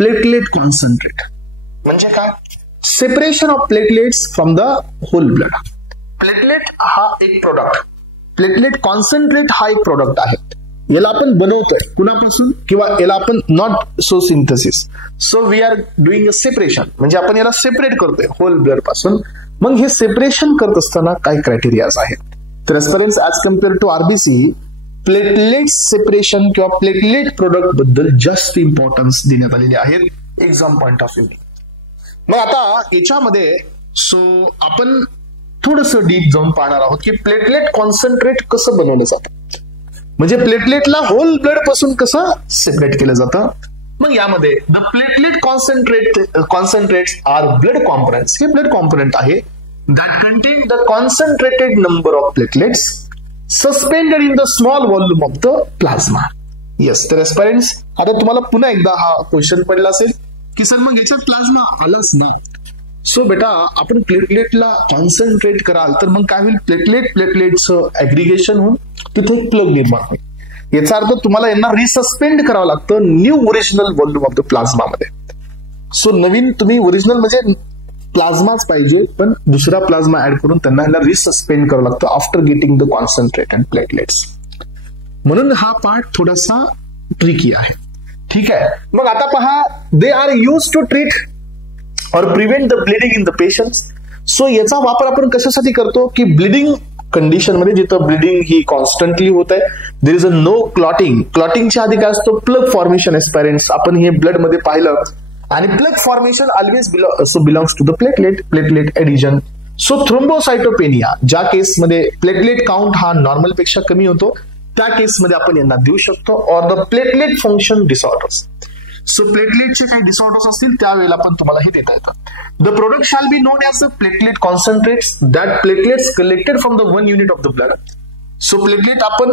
Platelet concentrate म्हणजे काय? Separation of platelets from the whole blood. Platelet हा एक प्रोडक्ट, प्लेटलेट कॉन्सन्ट्रेट हा एक प्रोडक्ट आहे. याला आपण बनवतोय कुणापासून? किंवा याला आपण not so synthesis, so we are doing a separation, म्हणजे आपण याला सेपरेट करतोय होल ब्लड पासून. मग हे सेपरेशन करत असताना काही क्रायटेरियाज आहेत. तर aspirants as compare to RBC platelet separation किंवा प्लेटलेट प्रोडक्ट बद्दल जास्त इम्पॉर्टन्स देण्यात आलेले आहेत एक्झाम पॉइंट ऑफ व्ह्यू. मग आता याच्यामध्ये सो आपण थोडस डीप जाऊन पाहणार आहोत की प्लेटलेट कॉन्सन्ट्रेट कसं बनवलं जातं, म्हणजे प्लेटलेटला होल ब्लड पासून कसं सेपरेट केलं जातं. मग यामध्ये the platelet concentrates are blood components. हे ब्लड कॉम्पोनंट आहे that contain the concentrated number of platelets suspended in the small volume of the plasma. Yes, तर एस्पिरंट्स आता तुम्हाला पुन्हा एकदा हा क्वेश्चन पडला असेल की सर मग याच्यात प्लाझ्मा आलाच ना. सो बेटा आपण प्लेटलेटला कॉन्सन्ट्रेट कराल तर मग काय होईल? प्लेटलेटचं ऍग्रिगेशन होऊन तिथे एक प्लग निर्माण होईल. याचा अर्थ तुम्हाला यांना रिसस्पेंड करावं लागतं new original volume of the plasma मध्ये. सो नवीन तुम्ही ओरिजिनल म्हणजे प्लाझ्माच पाहिजे पण दुसरा प्लाझ्मा ऍड करून त्यांना रिसस्पेंड करावं लागतं after getting the concentrate and platelets. म्हणून हा पार्ट थोडासा ट्रिकी आहे. ठीक आहे. मग आता पहा, they are use to treat or prevent the bleeding in the patients. So याचा वापर आपण कशासाठी करतो की ब्लिडिंग कंडिशन मध्ये जिथं ब्लिडिंग ही कॉन्स्टंटली होत आहे, there is a no clotting. क्लॉटिंगच्या आधी काय असतो? Plug formation. एस्पिरंट्स आपण हे ब्लड मध्ये पाहिलं आणि plug formation always belongs to the platelet addition. So thrombocytopenia ज्या केसमध्ये प्लेटलेट काउंट हा नॉर्मल पेक्षा कमी होतो त्या केसमध्ये आपण यांना देऊ शकतो. Or the platelet function disorders. So प्लेटलेटचे काही डिसऑर्डर्स असतील त्यावेळेला पण तुम्हाला हे देता येतं. The product shall be known as the platelet concentrates that platelets collected from the 1 unit of the blood. So platelet आपण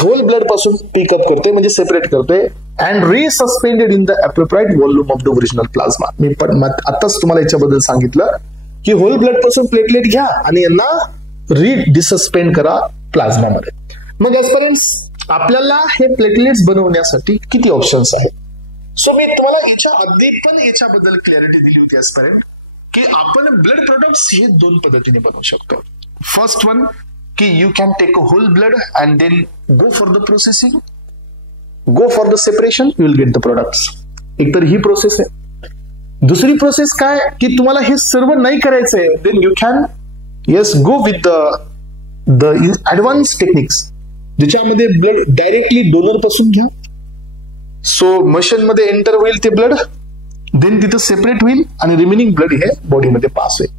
होल ब्लड पासून पिकअप करते म्हणजे सेपरेट करते and resuspended in the appropriate volume of the original plasma. मी पण आताच तुम्हाला याच्याबद्दल सांगितलं की होल ब्लड पासून प्लेटलेट घ्या आणि यांना डिसस्पेंड करा प्लाझ्मामध्ये. मग एस्पिरंट्स आपल्याला हे प्लेटलेट्स बनवण्यासाठी किती ऑप्शन्स आहेत? सो मी तुम्हाला याच्या आधी पण याच्याबद्दल क्लॅरिटी दिली होती एस्पिरंट की आपण ब्लड प्रोडक्ट्स हे 2 पद्धतीने बनवू शकतो. फर्स्ट वन की you can take a whole blood and then go for the processing, go for the separation, you will get the products. एक तर ही प्रोसेस आहे. दुसरी प्रोसेस काय की तुम्हाला हे सर्व नाही करायचंय, then you can go with the advance techniques ज्याच्यामध्ये ब्लड डायरेक्टली डोनर पासून घ्या. सो मशीन मध्ये एंटर होईल ते ब्लड, देन तिथं सेपरेट होईल आणि रिमेनिंग ब्लड हे बॉडीमध्ये पास होईल.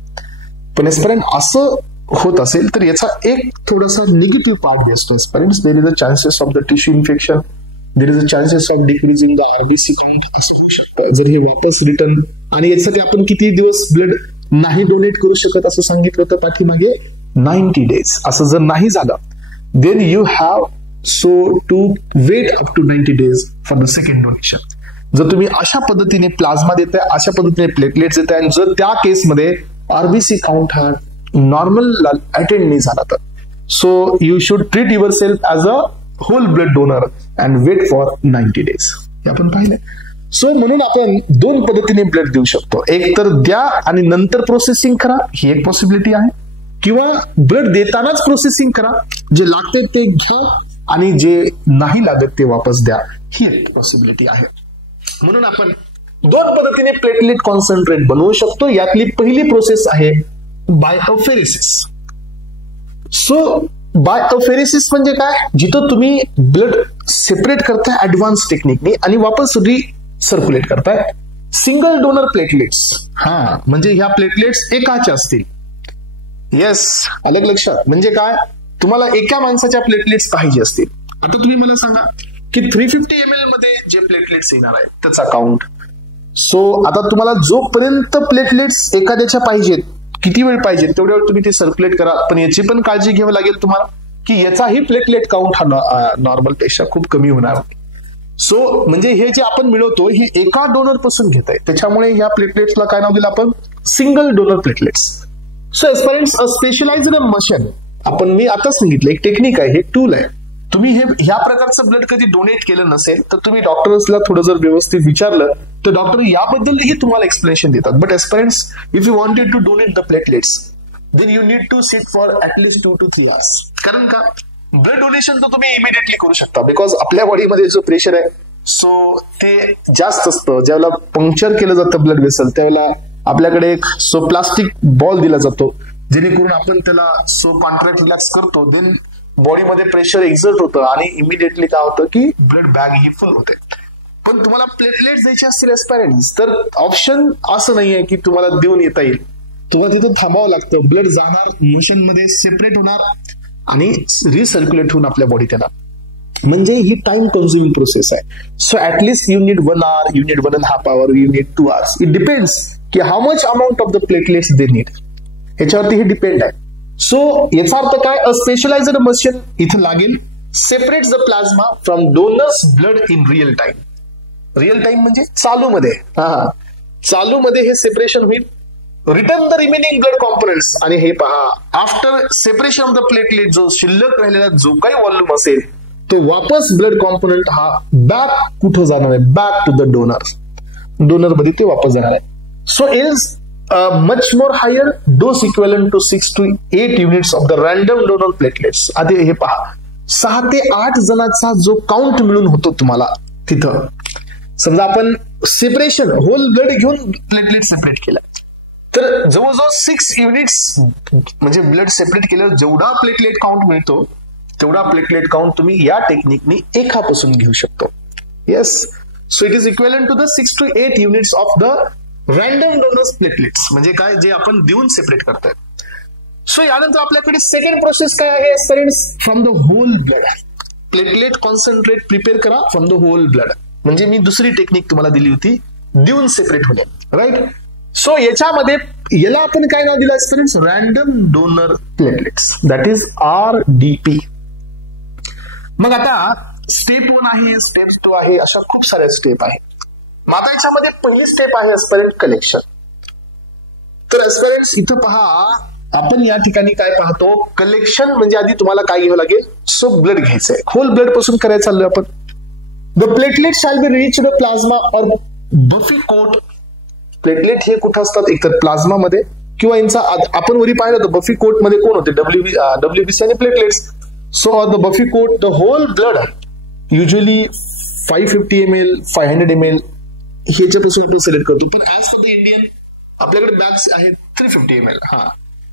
पण एस्पिरंट असं होत असेल तर याचा एक थोडासा निगेटिव्ह पार्ट असतो aspirants. There is a chances of the tissue infection, there is a chances of decreasing the RBC count. असं होऊ शकतं जर हे वापस रिटर्न. आणि यासाठी आपण किती दिवस ब्लड नाही डोनेट करू शकत असं सांगितलं होतं पाठीमागे? 90 days. असं जर नाही झालं then you have to wait up to 90 days for the second donation. जर तुम्ही अशा पद्धतीने प्लाझ्मा देताय, अशा पद्धतीने प्लेटलेट्स देताय आणि जर त्या केसमध्ये आरबीसी काउंट हा नॉर्मल अटेंड नाही झाला तर so you should treat yourself as a whole blood donor and wait for 90 days. हे आपण पाहिलं. सो म्हणून आपण 2 पद्धतीने ब्लड देऊ शकतो. एक तर द्या आणि नंतर प्रोसेसिंग करा, ही एक पॉसिबिलिटी आहे. किंवा ब्लड देतानाच प्रोसेसिंग करा, जे लागते ते घ्या आणि जे नाही लागत ते वापस द्या, ही एक पॉसिबिलिटी आहे. म्हणून आपण 2 पद्धतीने प्लेटलेट कॉन्सन्ट्रेट बनवू शकतो. यातली पहिली प्रोसेस आहे बायोफेरेसिस. सो बायोफेरेसिस म्हणजे काय? जिथं तुम्ही ब्लड सेपरेट करताय ऍडव्हान्स टेक्निकने आणि वापस रिसर्क्युलेट करताय. सिंगल डोनर प्लेटलेट्स, हा म्हणजे ह्या प्लेटलेट्स एकाच्या असतील. येस, अलग लक्षात. म्हणजे काय? तुम्हाला एका माणसाच्या प्लेटलेट्स पाहिजे असतील. आता तुम्ही मला सांगा की 350 ml मध्ये जे प्लेटलेट्स येणार आहेत त्याचा काउंट. सो आता तुम्हाला जोपर्यंत प्लेटलेट्स एखाद्याच्या पाहिजेत, किती वेळ पाहिजे तेवढ्या वेळ तुम्ही ते सर्क्युलेट करा. पण याची पण काळजी घ्यावी लागेल तुम्हाला की याचाही प्लेटलेट काउंट हा नॉर्मल पेक्षा खूप कमी होणार. सो म्हणजे हे जे आपण मिळवतो ही एका डोनर पासून घेत आहे, त्याच्यामुळे या प्लेटलेट्सला काय नाव दिलं आपण? Single donor platelets. सो एस्पिरंट्स अ स्पेशलाइज्ड मशीन, आपण मी आता सांगितलं एक टेक्निक आहे, हे टूल आहे तुम्ही ह्या प्रकारचं ब्लड कधी डोनेट केलं नसेल तर तुम्ही डॉक्टर्सला थोडं जर व्यवस्थित विचारलं तर डॉक्टर याबद्दलही तुम्हाला एक्सप्लेनेशन देतात. But aspirants, if you wanted to donate the platelets then you need to sit for at least 2 to 3 hours. कारण का ब्लड डोनेशन तर तुम्ही इमिडिएटली करू शकता, बिकॉज आपल्या बॉडीमध्ये जो प्रेशर आहे सो ते जास्त असतं. ज्यावेळेला पंक्चर केलं जातं ब्लड वेसल त्यावेळेला आपल्याकडे एक प्लास्टिक बॉल दिला जातो, जेणेकरून आपण त्याला कॉन्ट्रॅक्ट रिलॅक्स करतो, देन बॉडीमध्ये प्रेशर एक्झर्ट होतं आणि इमिडिएटली काय होतं की ब्लड बॅग ही फुल होते. पण तुम्हाला प्लेटलेट द्यायचे असतील एस्पिरंट्स तर ऑप्शन असं नाहीये की तुम्हाला देऊन येता येईल. तुम्हाला तिथं थांबावं लागतं. ब्लड जाणार, मोशनमध्ये सेपरेट होणार आणि रिसर्क्युलेट होऊन आपल्या बॉडीत येणार. म्हणजे ही टाइम कन्झ्युमिंग प्रोसेस आहे. So at least you need 1 hour, you need 1.5 hour, you need 2 hours. It depends की how much amount of the platelets they need, ह्याच्यावरती हे डिपेंड आहे. सो याचा अर्थ काय, अ स्पेशलाइज्ड मशीन इथं लागेल, separate the plasma from donors blood in real time. Real time म्हणजे चालूमध्ये, चालूमध्ये हे सेपरेशन होईल. Return the remaining blood components, आणि हे पहा after separation of the platelet जो शिल्लक राहिलेला जो काही व्हॉल्यूम असेल तो वापस ब्लड कॉम्पोनेंट हा बॅक कुठं जाणार आहे, बॅक टू द डोनर मध्ये ते वापस जाणार आहे. So is much more higher dose equivalent to 6 to 8 units of the random donor platelets. आधी हे पहा 6 ते 8 जणांचा जो काउंट मिळून होतो तुम्हाला तिथं. समजा आपण सेपरेशन होल ब्लड घेऊन प्लेटलेट सेपरेट केलं तर जवळजवळ 6 युनिट्स म्हणजे ब्लड सेपरेट केल्यावर जेवढा प्लेटलेट काउंट मिळतो तेवढा प्लेटलेट काउंट तुम्ही या टेक्निकनी एकापासून घेऊ शकतो. Yes, so it is equivalent to the 6 to 8 units of the random donors platelets, म्हणजे काय, जे आपण देऊन सेपरेट करतोय. सो यानंतर आपल्याकडे सेकंड प्रोसेस काय आहे students, from the whole blood. Platelet concentrate prepare करा फ्रॉम द होल ब्लड, म्हणजे मी दुसरी टेक्निक तुम्हाला दिली होती देऊन सेपरेट होणे, राईट. सो याच्यामध्ये याला आपण काय नाव दिलं students, random donor platelets, that is RDP. मग आता स्टेप 1 आहे, स्टेप 2 आहे, अशा खूप साऱ्या स्टेप आहेत. मग आता याच्यामध्ये पहिली स्टेप आहे एस्पिरंट कलेक्शन. तर एस्पिरंट्स इथं पहा, आपण या ठिकाणी काय पाहतो, कलेक्शन म्हणजे आधी तुम्हाला काय घ्यावं लागेल, सो ब्लड घ्यायचंय, होल ब्लड पासून करायला चाललोय आपण. The platelet shall be rich the plasma और बफी कोट. प्लेटलेट हे कुठं असतात, एकतर प्लाझ्मा मध्ये किंवा यांचा आपण वरी पाहिलं होतं बफी कोट मध्ये कोण होते, WBC आणि platelets. So the buffy coat, the whole blood usually 550 ml 500 ml ह्याच्यापासून आपण सिलेक्ट करतो. पण ऍज फॉर द इंडियन आपल्याकडे बॅग्स आहेत 350 ml.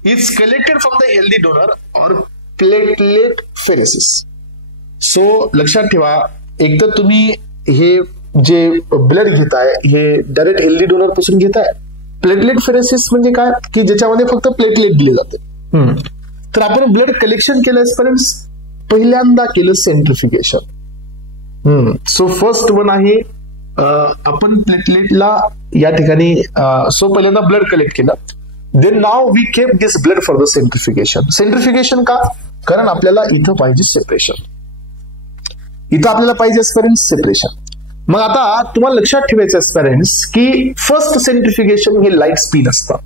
Is collected from the healthy donor और प्लेटलेट फेरेसिस. सो लक्षात ठेवा, एक तर तुम्ही हे जे ब्लड घेताय हे डायरेक्ट हेल्दी डोनर पासून घेताय. प्लेटलेट फेरेसिस म्हणजे काय की ज्याच्यामध्ये फक्त प्लेटलेट दिले जाते. तर आपण ब्लड कलेक्शन केलं एस्पिरंट्स, पहिल्यांदा केलं सेंट्रिफ्युगेशन. सो फर्स्ट वन आहे आपण प्लेटलेटला या ठिकाणी सो पहिल्यांदा ब्लड कलेक्ट केलं, then now we keep this blood for the centrifugation. Centrifugation का, कारण आपल्याला इथं पाहिजे सेपरेशन, इथं आपल्याला पाहिजे एस्पिरंट्स सेपरेशन. मग आता तुम्हाला लक्षात ठेवायचं एस्पिरंट्स की फर्स्ट सेंट्रिफ्युगेशन हे लाईट स्पिन असतं.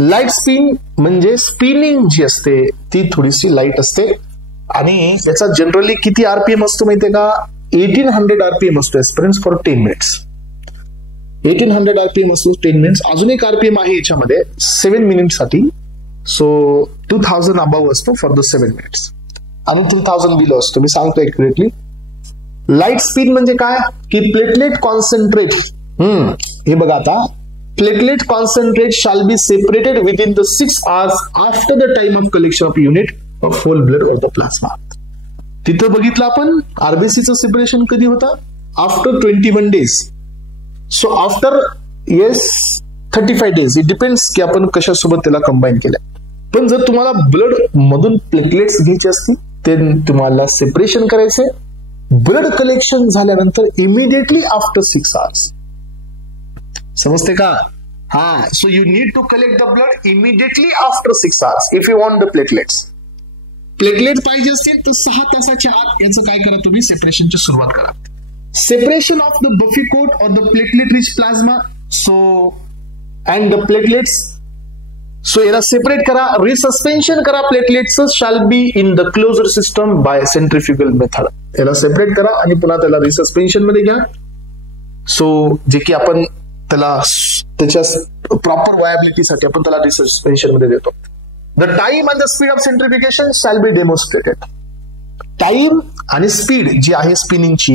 लाईट स्पिन म्हणजे स्पिनिंग जी असते ती थोडीशी लाईट असते आणि याचा जनरली किती RPM असतो माहितीये का, 1800 RPM असतो एस्पिरंट्स फॉर 10 minutes. 1800 RPM असतो 10 minutes. अजून एक RPM आहे याच्यामध्ये 7 minutes साठी, सो 2000 अबाव असतो फॉर द 7 minutes आणि 3000 बिलो असतो. मी सांगतो एक्युरेटली. लाईट स्पिन म्हणजे काय की प्लेटलेट कॉन्सन्ट्रेट, हे बघा आता, platelet concentrate shall be separated within the 6 hours after the time of collection of unit of whole blood और द प्लाझ्मा. तिथं बघितलं आपण RBCचं सेपरेशन कधी होतं, after 21 days. So after 35 days, it depends की आपण कशासोबत त्याला कंबाईन केलं. पण जर तुम्हाला ब्लड मधून प्लेटलेट्स घ्यायचे असतील तर तुम्हाला सेपरेशन करायचंय. ब्लड कलेक्शन झाल्यानंतर इमिडिएटली आफ्टर 6 hours. समजते का? So you need to collect the blood immediately after 6 hours if you want the platelets. Platelet पाहिजे असतील तर 6 तासाच्या आत याचं काय करा, तुम्ही सेपरेशनची सुरुवात करा. Separation of the buffy coat or the platelet rich plasma, so and the platelets so याला सेपरेट करा, रिसस्पेन्शन करा platelets shall be in the closed system by centrifugal method. याला सेपरेट करा आणि पुन्हा त्याला रिसस्पेन्शन मध्ये घ्या. सो जे की आपण त्याला त्याच्या प्रॉपर वायबिलिटीसाठी आपण त्याला रिसस्पेन्शन मध्ये देतो. The time and the speed of सेंट्रिफिकेशन shall be demonstrated. Time आणि स्पीड जी आहे स्पिनिंगची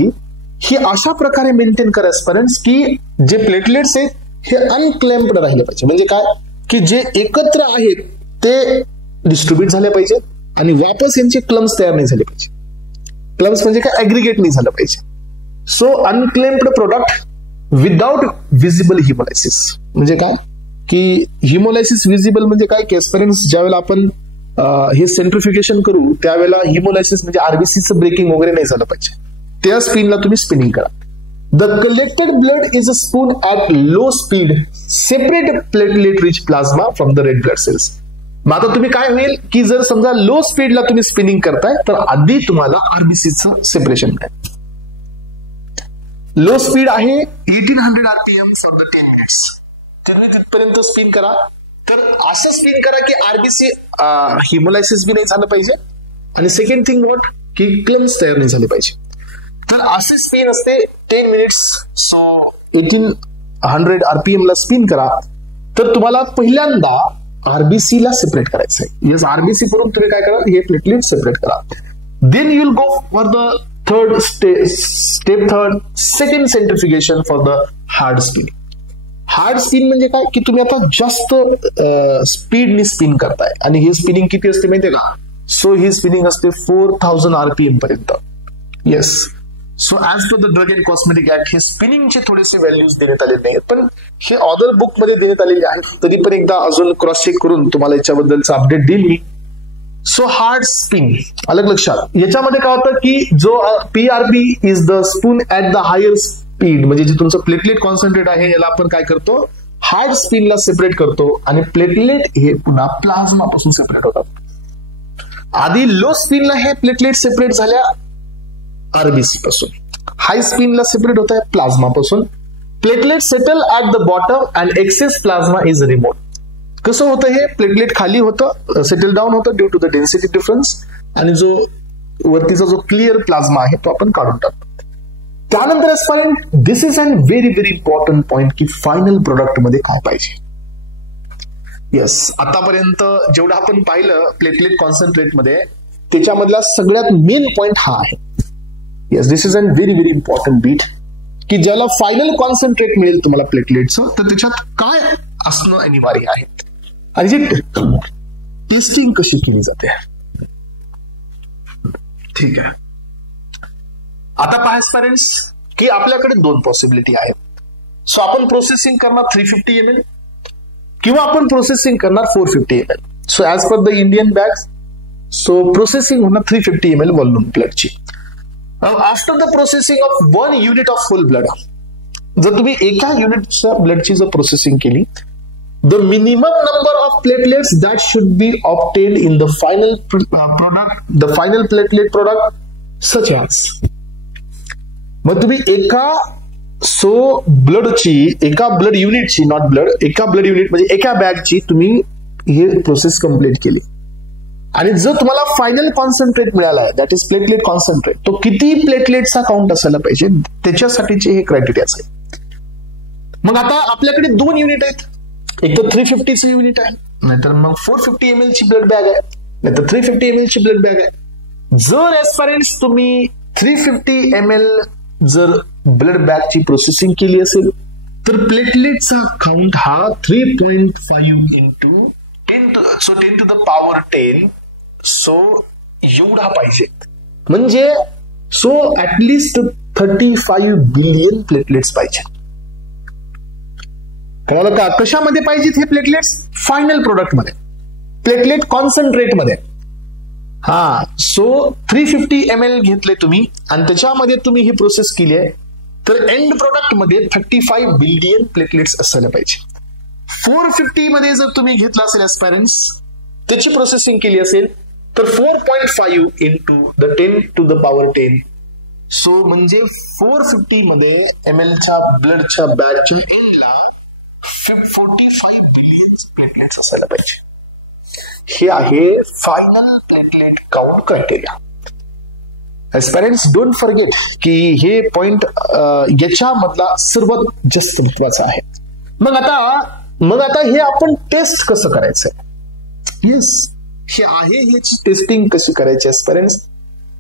ही अशा प्रकारे मेंटेन करा एस्परन्स की जे प्लेटलेट्स आहेत हे अनक्लॅम्प्ड राहिले पाहिजे. म्हणजे काय की जे एकत्र आहेत ते डिस्ट्रीब्यूट झाले पाहिजे आणि वापस यांचे क्लम्स तयार नाही झाले पाहिजे. क्लम्स म्हणजे काय, ऍग्रिगेट नाही झालं पाहिजे. So unclamped product without visible hemolysis. म्हणजे काय की हिमोलायसिस व्हिजिबल म्हणजे काय की एस्परन्स ज्यावेळेला आपण हे सेंट्रिफ्युगेशन करू त्यावेळेला हिमोलायसिस म्हणजे आरबीसीचं ब्रेकिंग वगैरे नाही झालं पाहिजे. त्या स्पिनला तुम्ही स्पिनिंग करा. The collected blood is a spoon at low speed. Separate platelet-rich plasma from the red blood cells. मग आता तुम्ही काय होईल की जर समजा लो स्पीडला तुम्ही स्पिनिंग करताय तर आधी तुम्हाला आरबीसीचं सेपरेशन मिळेल. लो स्पीड आहे 1800 RPM फॉर द 10 मिनिट्स. तुम्ही तिथपर्यंत स्पिन करा. तर असं स्पिन करा की आरबीसी हिमोलायसिस बी नाही झालं पाहिजे आणि सेकंड थिंग व्हॉट की क्लम्स तयार नाही झाले पाहिजे. तर असे स्पिन असते 10 मिनिट्स. सो 1800 RPM ला स्पिन करा. तर तुम्हाला पहिल्यांदा आरबीसी ला सेपरेट करायचं आहे. येस, आरबीसी करून तुम्ही काय करा, हे प्लेटलेट सेपरेट करा. Then you will go for the third step second centrifugation for the hard spin. Hard spin म्हणजे काय की तुम्ही आता जास्त स्पीडनी स्पिन करताय आणि हे स्पिनिंग किती असते माहितीये का. सो ही स्पिनिंग असते 4000 RPM पर्यंत. Yes. So as per the drug and cosmetic act हे स्पिनिंगचे थोडेसे व्हॅल्यूज देण्यात आलेले नाहीत, पण हे ऑदर बुक मध्ये देण्यात आलेले आहेत. तरी पण एकदा अजून क्रॉस चेक करून तुम्हाला याच्याबद्दलचा अपडेट देईल मी. सो हार्ड स्पिन अलग लक्षात. याच्यामध्ये काय होतं की जो PRP is the spun at the higher speed, म्हणजे जे तुमचं प्लेटलेट कॉन्सन्ट्रेट आहे याला आपण काय करतो, हार्ड स्पिनला सेपरेट करतो आणि प्लेटलेट हे पुन्हा प्लाझ्मा पासून सेपरेट होतात. आधी लो स्पिनला हे प्लेटलेट सेपरेट झाल्या आरबीसी पासून, हाय स्पिनला सेपरेट होत आहे प्लाझ्मा पासून. Platelet settle at the bottom and excess plasma is removed. कसं होतं हे, प्लेटलेट खाली होतं, सेटल डाऊन होतं due to the density difference आणि जो वरतीचा जो क्लिअर प्लाझ्मा आहे तो आपण काढून टाकतो. त्यानंतर aspirant this is an very very important point की फायनल प्रोडक्ट मध्ये काय पाहिजे. येस, आतापर्यंत जेवढं आपण पाहिलं प्लेटलेट कॉन्सन्ट्रेट मध्ये त्याच्यामधला सगळ्यात मेन पॉइंट हा आहे. Yes, this is an very very important bit की ज्याला फायनल कॉन्सन्ट्रेट मिळेल तुम्हाला प्लेटलेटचं तर त्याच्यात काय असणं अनिवार्य आहे आणि जी टेस्टिंग कशी केली जाते. ठीक आहे. आता पहा पेरेंट्स की आपल्याकडे दोन पॉसिबिलिटी आहेत. सो आपण प्रोसेसिंग करणार 350 ml किंवा आपण प्रोसेसिंग करणार 450 ml. So as per the Indian bags so processing होणार 350 ml व्हॉल्यूम ब्लडची. After the processing of 1 unit of full blood, जर तुम्ही एका युनिटच्या ब्लडची जर प्रोसेसिंग केली, the minimum number of platelets that should be obtained in the final product, the final platelet product such as. मग तुम्ही एका एका ब्लड युनिटची, नॉट ब्लड, एका ब्लड युनिट म्हणजे एका बॅगची तुम्ही हे प्रोसेस कंप्लीट केली आणि जर तुम्हाला फायनल कॉन्सन्ट्रेट मिळालाय दॅट इज प्लेटलेट कॉन्सन्ट्रेट, तो किती प्लेटलेटचा काउंट असायला पाहिजे त्याच्यासाठीचे हे क्रायटेरियाज आहे. मग आता आपल्याकडे 2 युनिट आहेत, एक तर 350चं युनिट आहे, नाहीतर मग 450 ml ची ब्लड बॅग आहे, नाहीतर 350 ml ची ब्लड बॅग आहे. जर एस्पायरंट्स तुम्ही 350 ml जर ब्लड बॅगची प्रोसेसिंग केली असेल तर प्लेटलेटचा काउंट हा 3.5 into 10 to the power 10. So एवढा पाहिजे, म्हणजे सो ऍटलिस्ट 35 बिलियन प्लेटलेट्स पाहिजे. कळलं का? कशामध्ये पाहिजेत हे प्लेटलेट्स? फायनल प्रोडक्ट मध्ये, प्लेटलेट कॉन्सन्ट्रेट मध्ये. हा, सो 350 ml घेतले तुम्ही आणि त्याच्यामध्ये तुम्ही ही प्रोसेस केली आहे तर एंड प्रोडक्ट मध्ये 35 बिलियन प्लेटलेट्स असायला पाहिजे. 450 मध्ये जर तुम्ही घेतला असेल एस्पायरन्स, त्याची प्रोसेसिंग केली असेल तर 4.5 into the 10 to the power 10. So म्हणजे 450 मध्ये ml च्या ब्लडच्या बॅगच्या एंडला 45 बिलियन प्लेटलेट्स असायला पाहिजे. हे आहे final platelet count criteria. Aspirants don't forget की हे पॉइंट याच्यामधला सर्वात जास्त महत्वाचा आहे. मग आता हे आपण टेस्ट कसं करायचंय? येस, हे आहे ह्याची टेस्टिंग कशी करायची एस्पिरंट्स,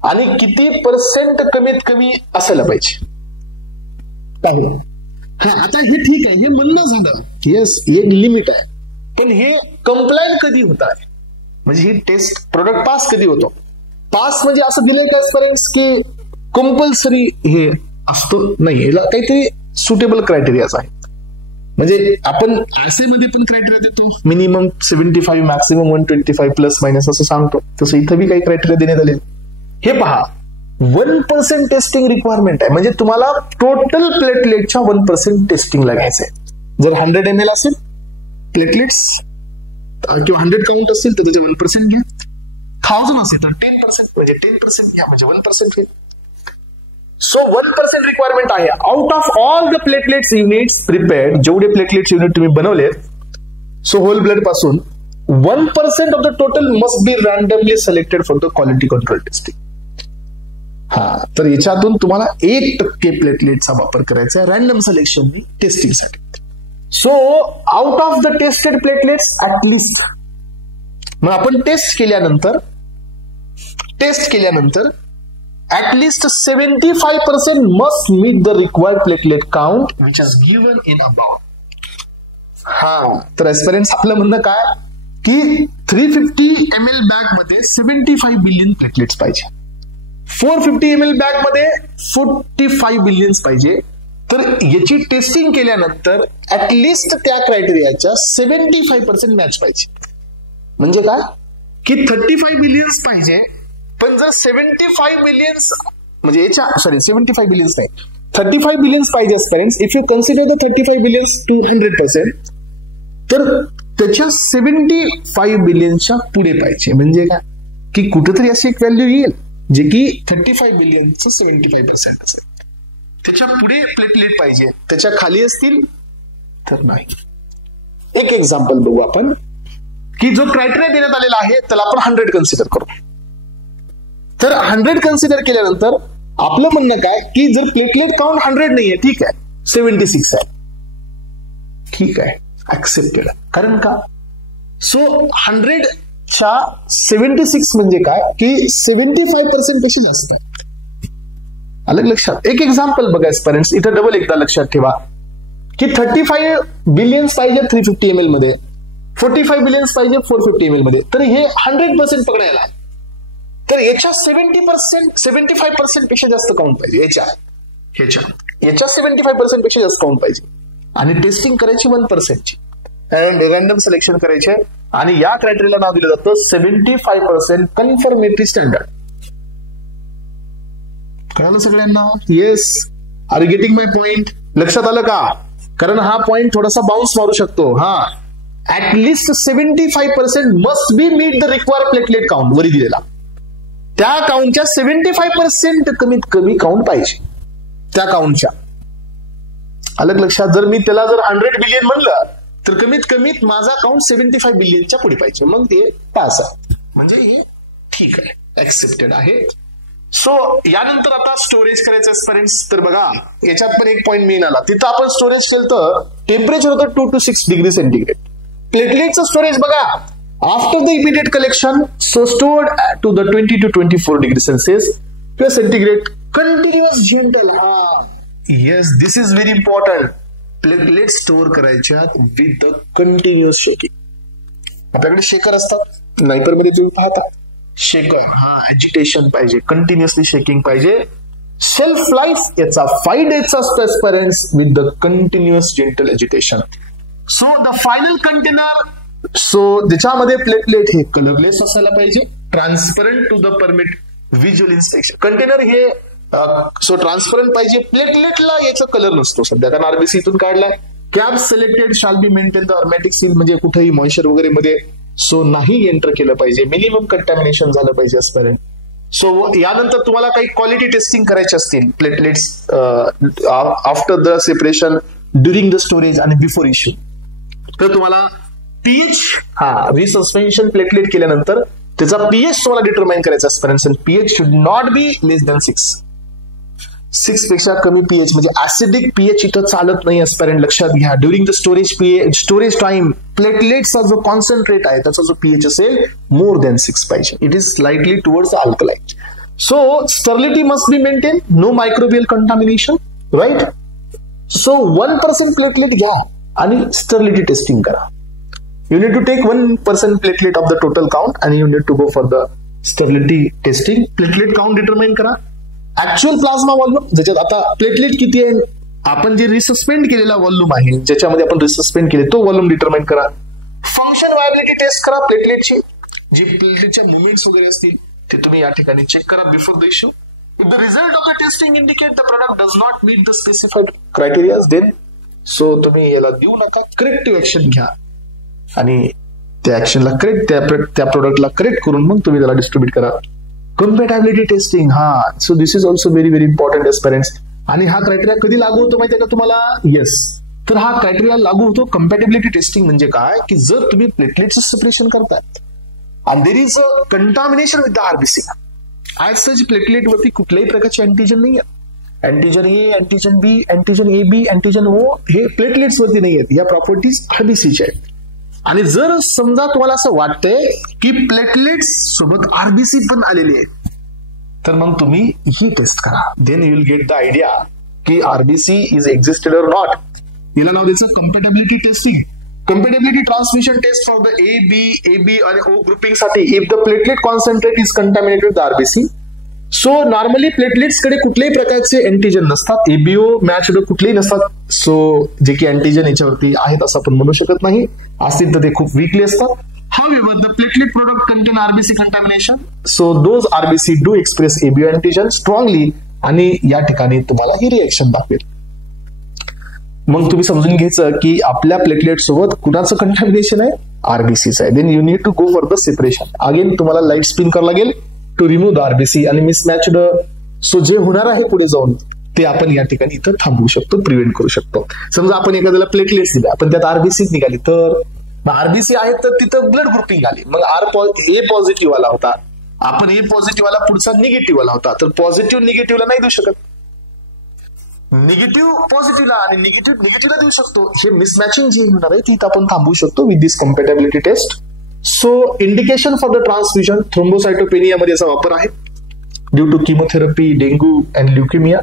आणि किती % कमीत कमी असायला पाहिजे. आता हे ठीक आहे, हे म्हणणं झालं. येस, एक लिमिट आहे, पण हे कंप्लायंट कधी होत आहे? म्हणजे ही टेस्ट प्रोडक्ट पास कधी होतो? पास म्हणजे असं दिलंय का एस्पिरंट्स की कंपल्सरी हे असतो? नाही, याला काहीतरी सुटेबल क्रायटेरियाज आहे. म्हणजे आपण आरसे मध्ये पण क्रायटेरिया देतो, मिनिमम 75, मॅक्सिमम 125 प्लस मायनस असं सांगतो. तसं इथं बी काही क्रायटेरिया देण्यात आले. हे पहा, 1% टेस्टिंग रिक्वायरमेंट आहे. म्हणजे तुम्हाला टोटल प्लेटलेटच्या 1% टेस्टिंगला घ्यायचंय. जर 100 ml असेल प्लेटलेट्स किंवा 100 काउंट असेल तर त्याचे 1% घ्या. 1000 असेल तर 10%, म्हणजे 10% घ्या, म्हणजे 1% घ्या. सो 1% रिक्वायरमेंट आहे. Out of all the platelets units prepared, जेवढे प्लेटलेट्स युनिट तुम्ही बनवलेत, सो होल ब्लड पासून 1% of the total must be randomly selected for the quality control testing. तर याच्यातून तुम्हाला 1% प्लेटलेटचा वापर करायचा आहे रॅन्डम सिलेक्शन टेस्टिंगसाठी. So out of the tested platelets at least, मग आपण टेस्ट केल्यानंतर at least 75% must meet the required platelet count which is given in above. तर एस्पिरंट्स आपलं म्हणणं काय की 350 ml बॅग मध्ये 75 बिलियन प्लेटलेट्स पाहिजे, 450 ml बॅग मध्ये 45 बिलियन्स पाहिजे. तर याची टेस्टिंग केल्यानंतर ऍटलिस्ट त्या क्रायटेरियाच्या 75% मॅच पाहिजे. म्हणजे काय की 35 बिलियन्स पाहिजे, पण जर 75 बिलियन्स म्हणजे 75 बिलियन्स नाही, 35 बिलियन्स पाहिजे aspirants. If you consider the 35 billions to 100%, तर त्याच्या 75 बिलियन्सच्या पुढे पाहिजे. म्हणजे काय की कुठेतरी अशी एक व्हॅल्यू येईल जे की 35 बिलियनचं 75% असेल. त्याच्या पुढे प्लेटलेट पाहिजे, त्याच्या खाली असतील तर नाही. एक एक्झाम्पल बघू आपण की जो क्रायटेरिया देण्यात आलेला आहे त्याला आपण 100 कन्सिडर करू. तर 100 कन्सिडर केल्यानंतर आपलं म्हणणं काय की जर प्लेटलेट काउंट 100 नाहीये, ठीक आहे, 76 आहे, ठीक आहे, ऍक्सेप्टेड. कारण का? सो 100च्या 76 म्हणजे काय की 75% पेक्षा जास्त आहे. अलग लक्षात. एक एक्झाम्पल बघा एस्पिरंट्स, इथं डबल एकदा लक्षात ठेवा की 35 बिलियन्स पाहिजे 350 ml मध्ये, 45 बिलियन्स पाहिजे 450 ml मध्ये. तर हे 100% पकडायला, तर याच्या 75% पेक्षा जास्त काउंट पाहिजे. याच्या 75% पेक्षा जास्त काउंट पाहिजे. आणि टेस्टिंग करायची 1% ची, रॅन्डम सिलेक्शन करायचे, आणि या क्रायटेरियाला नाव दिलं जातं 75% कन्फर्मेटरी स्टँडर्ड. कळालं सगळ्यांना? Yes, are you getting my point? लक्षात आलं का? कारण हा पॉइंट थोडासा बाउन्स मारू शकतो. At least 75% must be meet the required platelet count वरी दिलेला, त्या काउंटच्या 75% कमीत कमी काउंट पाहिजे त्या काउंटच्या. अलग लक्षात. जर मी त्याला 100 बिलियन म्हणलं तर कमीत कमीत माझा काउंट 75 बिलियनच्या पुढे पाहिजे, मग ते पास आहे. म्हणजे हे ठीक आहे, ऍक्सेप्टेड आहे. सो यानंतर आता स्टोरेज करायचं एस्पिरंट्स. तर बघा याच्यात पण एक पॉईंट मेन आला. तिथं आपण स्टोरेज केलं तर टेम्परेचर होतं 2 to 6 डिग्री सेंटीग्रेड. प्लेटलेटचं स्टोरेज बघा, after the immediate collection so stored to the 20 to 24 degree Celsius plus centigrade continuous gentle. Yes, this is very important. Platelet store करायच्यात विथ द कंटिन्युअस शेकिंग. आपल्याकडे shaker असतात, नाहीतर मध्ये तुम्ही पाहता shaker, agitation पाहिजे, कंटिन्युअसली शेकिंग पाहिजे. Shelf life याचा 5 days असतो aspirants with the continuous gentle agitation. So the final container, so त्याच्यामध्ये प्लेटलेट हे कलरलेस असायला पाहिजे, transparent to the permit visual inspection. Container हे सो ट्रान्सपरंट पाहिजे. प्लेटलेटला याचा कलर नसतो सध्या, कारण आरबीसी इथून काढलाय. Cap selected shall be maintain the aromatic seal, म्हणजे कुठेही मॉइश्चर वगैरे मध्ये सो नाही एंटर केलं पाहिजे, मिनिमम कंटॅमिनेशन झालं पाहिजे एस्पिरंट. सो यानंतर तुम्हाला काही क्वालिटी टेस्टिंग करायचे असतील platelets after the separation, during the storage आणि बिफोर इश्यू, तर तुम्हाला पीएच, रिसस्पेन्शन प्लेटलेट केल्यानंतर त्याचा पीएच तुम्हाला डिटरमाइन करायचा aspirants, pH should not be less than 6 पेक्षा कमी पीएच म्हणजे ऍसिडिक पीएच इथं चालत नाही एस्पिरंट, लक्षात घ्या. ड्युरिंग द स्टोरेज टाइम प्लेटलेटचा जो कॉन्सन्ट्रेट आहे त्याचा जो पीएच असेल मोर दॅन 6 पाहिजे. It is slightly towards alkaline. So sterility must be maintained, no microbial contamination, right? So 1% platelet घ्या आणि sterility testing करा. You need to take 1% platelet of the total count and you need to go for the sterility testing. Platelet count determine करा. Actual plasma volume, ज्याच्यात आता platelet किती आहे, आपण जे रिसस्पेंड केलेला व्हॉल्यूम आहे ज्याच्यामध्ये आपण रिसस्पेंड केले तो व्हॉल्यूम डिटरमाइन करा. फंक्शन वायबिलिटी टेस्ट करा प्लेटलेटची, जी प्लेटलेटच्या मुवमेंट्स वगैरे असतील ते तुम्ही या ठिकाणी चेक करा before the issue. If the result of the testing indicate the product does not meet the specified criteria then so तुम्ही याला देऊ नका, करेक्टिव्ह ऍक्शन घ्या आणि त्या ऍक्शनला त्या प्रोडक्टला करेक्ट करून मग तुम्ही त्याला डिस्ट्रीब्यूट करा. Compatibility testing, so this is also very very important aspirants. आणि हा क्रायटेरिया कधी लागू होतो माहिती आहे का तुम्हाला? येस, तर हा क्रायटेरिया लागू होतो कम्पॅटिबिलिटी टेस्टिंग म्हणजे काय की जर तुम्ही प्लेटलेटचं सेपरेशन करताय and there is a contamination with the RBC. As such platelet वरती कुठल्याही प्रकारचे अँटीजन नाही आहे. Antigen A, antigen B, antigen A B, antigen O हे प्लेटलेट्स वरती नाही आहेत. या प्रॉपर्टीज आरबीसीच्या आहेत. आणि जर समजा तुम्हाला असं वाटतंय की प्लेटलेट्स सोबत आरबीसी पण आलेली आहे तर मग तुम्ही ही टेस्ट करा. Then you will get the idea की आरबीसी इज एक्झिस्टेड और नॉट. याला नाव द्यायचं compatibility testing. Compatibility transmission test for the AB आणि O grouping साठी if the platelet concentrate is contaminated with the RBC. So normally platelets कडे कुठल्याही प्रकारचे अँटीजन नसतात, ABO मॅच्ड कुठलेही नसतात. सो जे की अँटीजन याच्यावरती आहेत असं आपण म्हणू शकत नाही, असतील तर ते खूप वीकली असतात. However, the platelet product contain RBC contamination. So those RBC do express ABO antigen strongly आणि या ठिकाणी तुम्हाला ही रिएक्शन दाखवेल. मग तुम्ही समजून घ्यायचं की आपल्या प्लेटलेट सोबत कुणाचं कंटॅमिनेशन आहे, आरबीसीचं आहे. Then you need to go for the separation. Again तुम्हाला लाईट स्पिन करावं लागेल टू रिमूव्ह द आरबीसी आणि मिसमॅच्ड. सो जे होणार आहे पुढे जाऊन ते आपण या ठिकाणी इथं थांबवू शकतो, प्रिव्हेंट करू शकतो. समजा आपण एखाद्याला प्लेटलेट्स दिल्या, आपण त्यात आरबीसी निघाली तर आरबीसी आहेत तर तिथं ब्लड ग्रुपिंग आली, मग ए पॉझिटिव्ह वाला होता, आपण ए पॉझिटिव्ह वाला पुढचा निगेटिव्ह वाला होता, तर पॉझिटिव्ह निगेटिव्हला नाही देऊ शकत, निगेटिव्ह पॉझिटिव्हला आणि निगेटिव्हला देऊ शकतो. हे मिसमॅचिंग जी होणार आहे ती आपण थांबवू शकतो with this compatibility test. So indication for the transfusion, thrombocytopenia मध्ये याचा वापर आहे due to chemotherapy, dengue and leukaemia.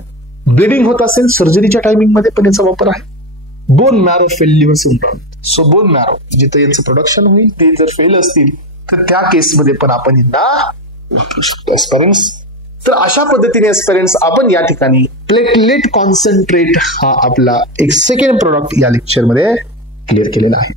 Bleeding होत असेल सर्जरीच्या टायमिंग मध्ये पण याचा वापर आहे. Bone marrow failure syndrome, so bone marrow जिथं यांचं प्रोडक्शन होईल ते जर फेल असतील तर त्या केसमध्ये पण आपण यांना एस्पिरंट्स. तर अशा पद्धतीने एस्पिरंट्स आपण या ठिकाणी प्लेटलेट कॉन्सन्ट्रेट हा आपला एक सेकंड प्रोडक्ट या लेक्चरमध्ये क्लिअर केलेला आहे.